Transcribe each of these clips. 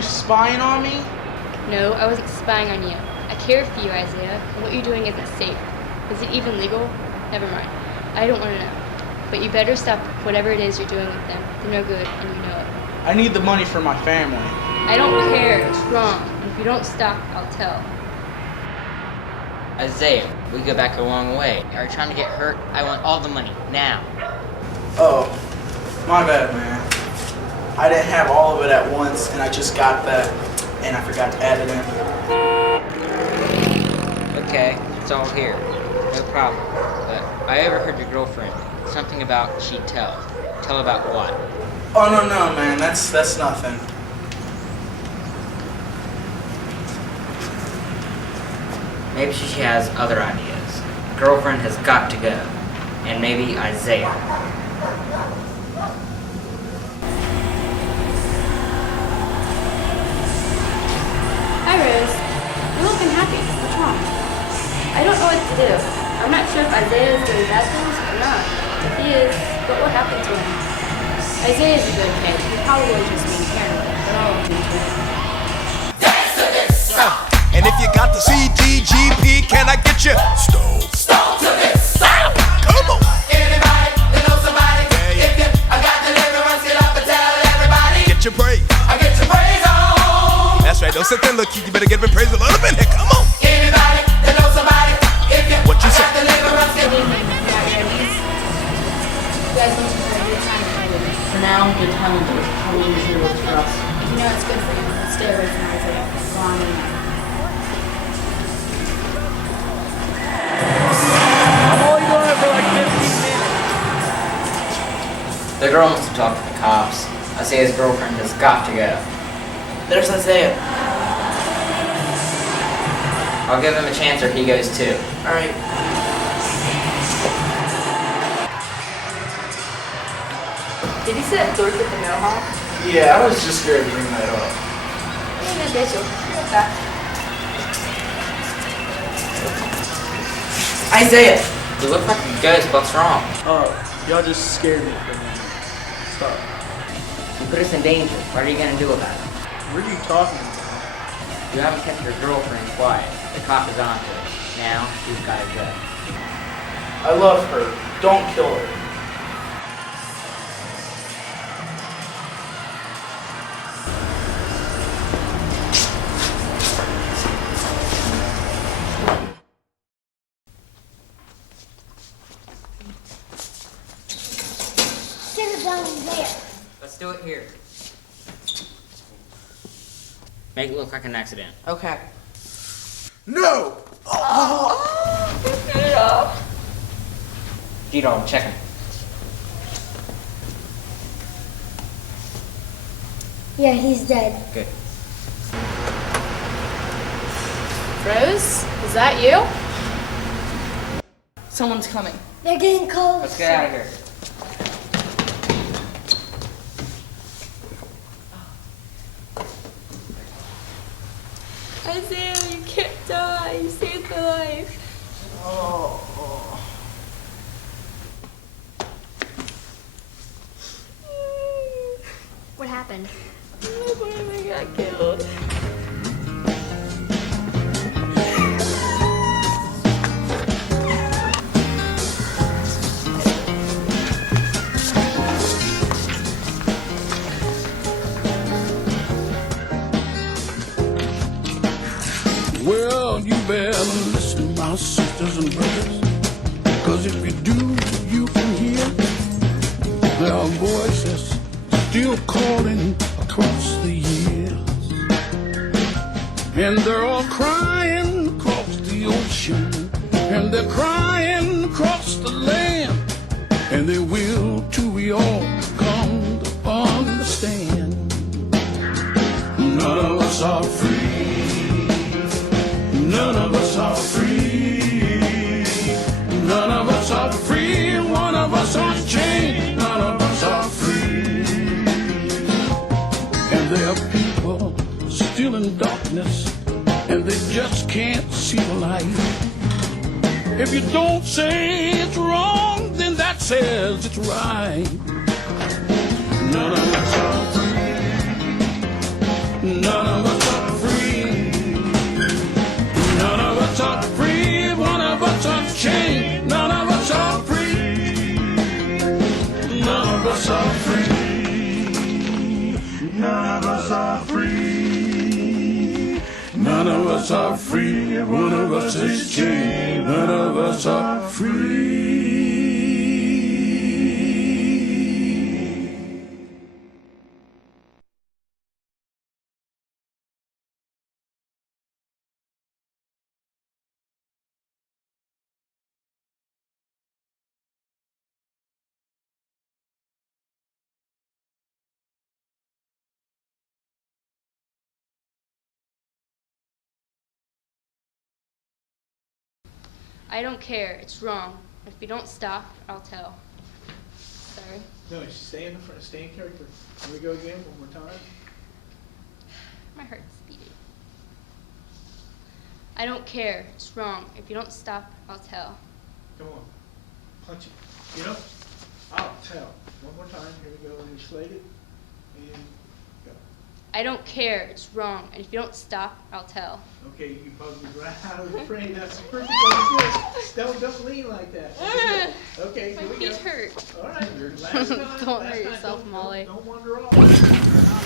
you spying on me? No, I wasn't spying on you. I care for you, Isaiah, and what you're doing isn't safe. Is it even legal? Never mind. I don't want to know. But you better stop whatever it is you're doing with them. They're no good, and you know it. I need the money for my family. I don't care. It's wrong. And if you don't stop, I'll tell. Isaiah, we go back a long way. Are you trying to get hurt? I want all the money, now. Oh, my bad, man. I didn't have all of it at once, and I just got that, and I forgot to add it in. Okay, it's all here. No problem. But I overheard your girlfriend. Something about she'd tell. Tell about what? Oh, no, man. That's nothing. Maybe she has other ideas. Girlfriend has got to go. And maybe Isaiah. Hi, Rose. You're looking happy. What's wrong? I don't know what to do. I'm not sure if Isaiah is doing bad things or not. If he is, what happened to him? Isaiah's a good kid. He's probably just being paranoid, but all of them do. Dance to this song. And if you got the CDGP, can I get you stone to this song? Come on. Anybody that knows somebody? Yeah. If you got deliverance, get up and tell everybody. Get your praise. I get your praise on. That's right. Don't sit there and look. You better get your praise a little bit. Here, come on. Anybody that knows somebody? If you what you say? Deliverance, get your praise. You guys want to have a good time playing with me. For now, good time to come in here with us. You know it's good for you. Stay away from Isaiah. Go on in. The girl wants to talk to the cops. Isaiah's girlfriend has got to go. There's Isaiah. I'll give him a chance or he goes too. Alright. Did he sit dork with the mohawk? Yeah, I was just scared to bring that up. Isaiah. You look like a ghost. What's wrong? Y'all just scared me for a minute. Stop. You put us in danger. What are you going to do about it? What are you talking about? You haven't kept your girlfriend quiet. The cop is on to her. Now, she's got to go. I love her. Don't kill her. Let's do it here. Make it look like an accident. Okay. No! G-Dog, check him. Yeah, he's dead. Good. Rose, is that you? Someone's coming. They're getting close. Let's get out of here. Isaiah, you can't die. You saved my life. What happened? My boyfriend got killed. Well, you better listen, my sisters and brothers, 'cause if you do, you can hear there are voices still calling across the years, and they're all crying across the ocean, and they're crying across the land, and they will till we all come to understand. None of us are free. None of us are free. None of us are free. One of us are chained. None of us are free. And there are people still in darkness, and they just can't see the light. If you don't say it's wrong, then that says it's right. None of us are free. None of us are free. None of us are free. One of us are chained. None of us are free. None of us are free. None of us are free. None of us are free. One of us is chained. None of us are free. I don't care. It's wrong. If you don't stop, I'll tell. Sorry. No, stay in the front, stay in character. Here we go again, one more time. My heart's beating. I don't care. It's wrong. If you don't stop, I'll tell. Come on, punch it. You know, I'll tell. One more time, here we go, inflate it, and go. I don't care. It's wrong. And if you don't stop, I'll tell. Okay, you can bug me right out of the frame. That's the perfect way to do it. Don't lean like that. Okay, My here we feet go. hurt. All right, last time. Don't last hurt time. yourself, Molly. Don't wander off.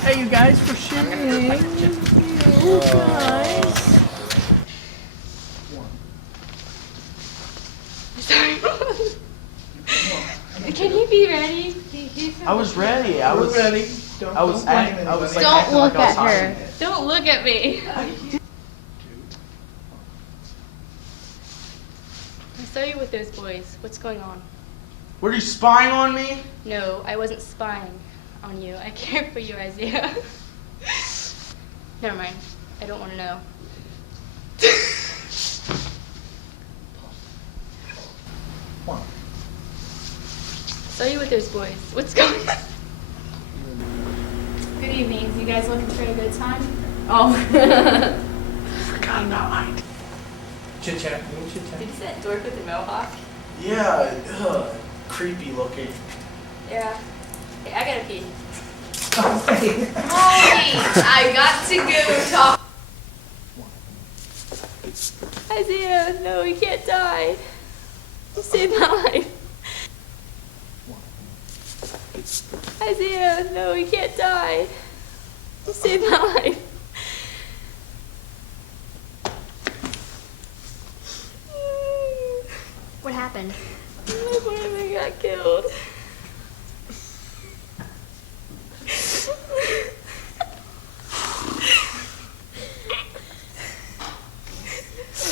Hey, you guys, for sharing. You guys. Sorry. Can you be ready? I was ready. We're ready. Don't blame anybody. like, Don't acting like look I was at her. hiding it. Don't look at me. I saw you with those boys. What's going on? Were you spying on me? No, I wasn't spying on you. I care for you, Isaiah. Never mind. I don't want to know. One. Saw you with those boys. What's going on? Good evening. You guys looking for a good time? Oh. Forgot about mine. Chit chat. Chit chat. Did you say that dork with the mohawk? Yeah, creepy looking. Yeah. Hey, I gotta pee. Molly, I got to go talk. Isaiah, no, you can't die. You saved my life. Isaiah, no, you can't die. You saved my life. What happened? My boyfriend got killed.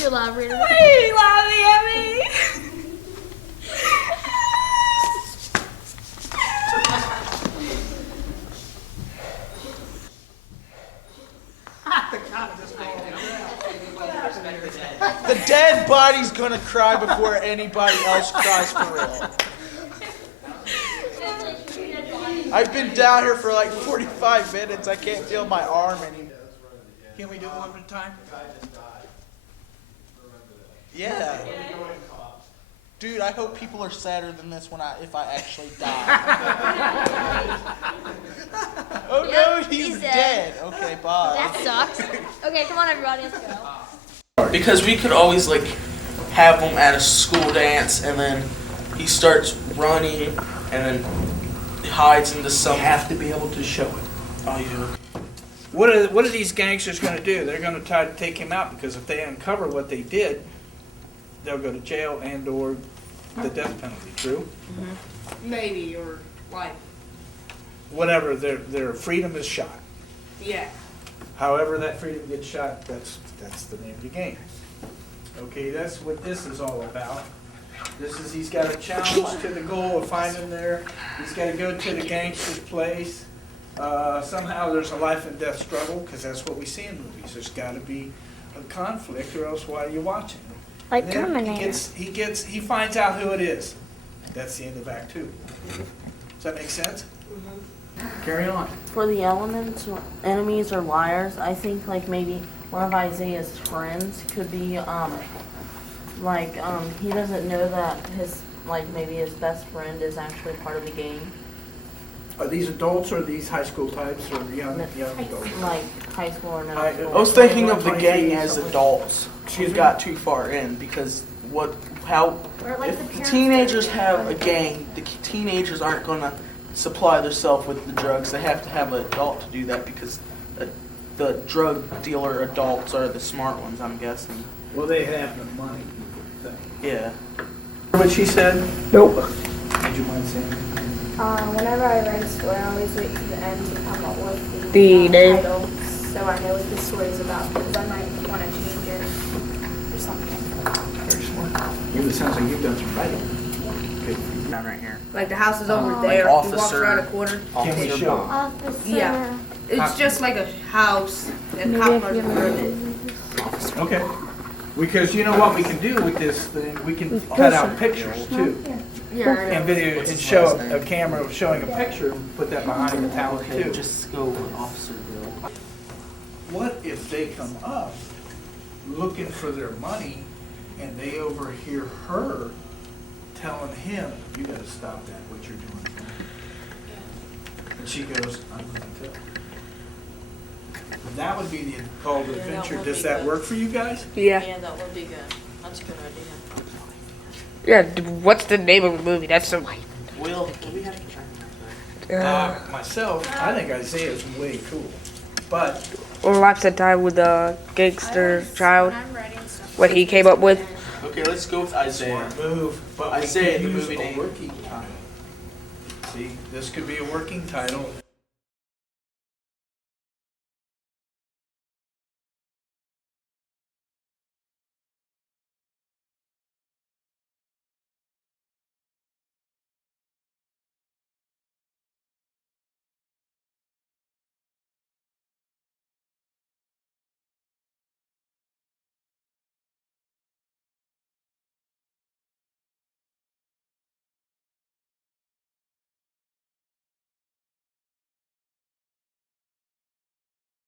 You elaborated. Why are you laughing at me? The dead body's gonna cry before anybody else cries for real. I've been down here for like 45 minutes. I can't feel my arm anymore. Can we do it one at a time? Yeah. Dude, I hope people are sadder than this if I actually die. Oh no, he's dead. Okay, bye. That sucks. Okay, come on, everybody, let's go. Because we could always like have him at a school dance, and then he starts running, and then hides into some. You have to be able to show it. Oh, yeah. What are these gangsters going to do? They're going to try to take him out, because if they uncover what they did, they'll go to jail and or the death penalty. True? Maybe, or like, Whatever, their freedom is shot. yeah. However that freedom gets shot, that's the name of the game. Okay, that's what this is all about. He's got a challenge to the goal of finding there. He's got to go to the gangster's place. Somehow there's a life and death struggle, because that's what we see in movies. There's got to be a conflict, or else why are you watching? Like And then Terminator. he finds out who it is. That's the end of Act 2. Does that make sense? Carry on. For the elements, enemies, or liars, I think like maybe one of Isaiah's friends could be, he doesn't know that maybe his best friend is actually part of the gang. Are these adults, or are these high school types, or young adults? Like high school or middle I school. I was thinking of the 23, gang as something. adults. Excuse We've me? got too far in because how Or like the if parents teenagers that- have a gang, the teenagers aren't gonna supply themselves with the drugs. They have to have an adult to do that because the drug dealer adults are the smart ones, I'm guessing. Well, they have the money. Yeah. What she said? Nope. Would you mind saying? Whenever I write a story, I always wait to the end to come up with The name. title, so I know what the story's about, because I might want to change it or something. Very smart. You, it sounds like you've done some writing. Good. Down right here. Like the house is over Like there. You walk officer- around a corner. Can we show? Officer. Yeah. It's just like a house and cop cars around it. Okay. Because you know what we can do with this thing? We can cut out pictures too. Yeah. And video, What's and his show last name? a camera showing a picture, put that behind the tower Okay, too. just go with Officer Bill. What if they come up looking for their money and they overhear her telling him, you gotta stop that, what you're doing. And she goes, I'm gonna tell. That would be the call to Yeah, that adventure. would Does be that good. work for you guys? Yeah. Yeah, that would be good. That's a good idea. Yeah. What's the name of the movie? That's so. Will, we have to try Myself, I think Isaiah's way cool. But Or Life's a Time with the Gangster Child. When I'm writing stuff. What he came up with. Okay, let's go with Isaiah. smart move, but we Isaiah, could the use movie a name. working title. See, this could be a working title,